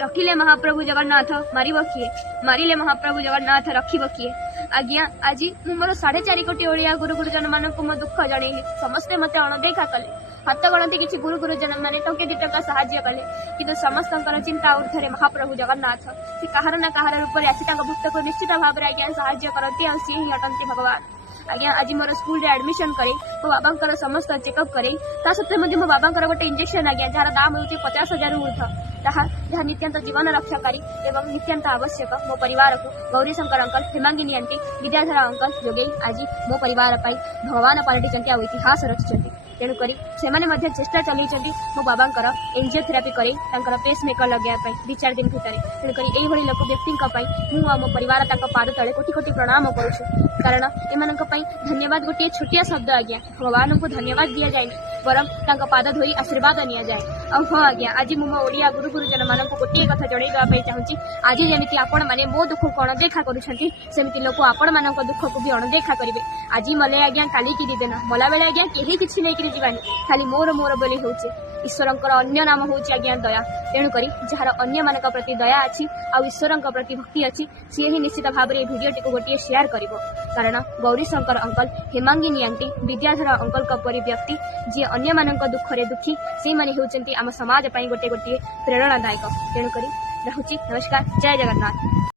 रखिले महाप्रभु जगन्नाथ मारिब किए, मारिले महाप्रभु जगन्नाथ रखिब किए। आज्ञा आज मु मोर 4.5 कोटी ओडिया गुरु गुरुजन मानक मो दुख जणेली। समस्ते मते अणदेखा कले, हाथ गणती किसी गुरु गुरुजन माने टंके 2 टंका साहाय्य कले, किंतु समस्तंकर चिंता ऊर्ध्वे महाप्रभु जगन्नाथ से कहार ना कहार रूप आसी भक्त को निश्चित भाव में आज्ञा साहाय्य करती और सी ही अटंती भगवान। आज्ञा आज मोर स्कूल रे एडमिशन करे, मो बाबा समस्त चेकअप करे, ता सत्वे मो बाबा गोटे इंजेक्शन आज्ञा जार दाम होती 50,000 ऊर्ध, जहाँ नित्यांत जीवन रक्षाकारी एवं नित्यांत आवश्यक मो परिवार को Gauri Shankar uncle, Hemangini aunty, Vidyadhar uncle जोगे आज मो परिवार भगवान पलटिंट आ इतिहास रचिंट। तेणुक से चेष्टा चलती मो बाबा एंजियोथेरापी करे पेस मेकर लगे 2-4 दिन भितर। तेणुक यही लोक व्यक्ति मो परिवार पाद तले कोटि कोटि प्रणाम करुछु, कारण एम धन्यवाद गोटे छोटिया शब्द आज्ञा, भगवान को धन्यवाद दि जाए बरम पाद धोई आशीर्वाद नि जाए। हाँ आज्ञा आज मो ओडिया गुरु गुरुजन मान गोटे कथा जणई चाहूँगी, आज जमी आपण मैंने मो दुख को अणदेखा करमती लोक आपण मान दुख को भी अणदेखा करेंगे। आज मले आज्ञा काली की दिन मला बेले आज्ञा कहीं किसी नहीं जीवानी, खाली मोर मोर बोली होचे। ईश्वरंकर अन्य नाम होची आज्ञा दया। तेणुक जार अन्य मान प्रति दया अच्छी आ ईश्वर प्रति भक्ति अच्छी सी ही निश्चित भाव में भिडियोटी को गोटे शेयर करिवो, कारण Gauri Shankar uncle, Hemangini aunty, Vidyadhar uncle परी व्यक्ति जी अन्य मान दुखरे दुखी से माने होचंती आम समाज गोटे गोटे प्रेरणादायक। तेणुक रहुची नमस्कार, जय जगन्नाथ।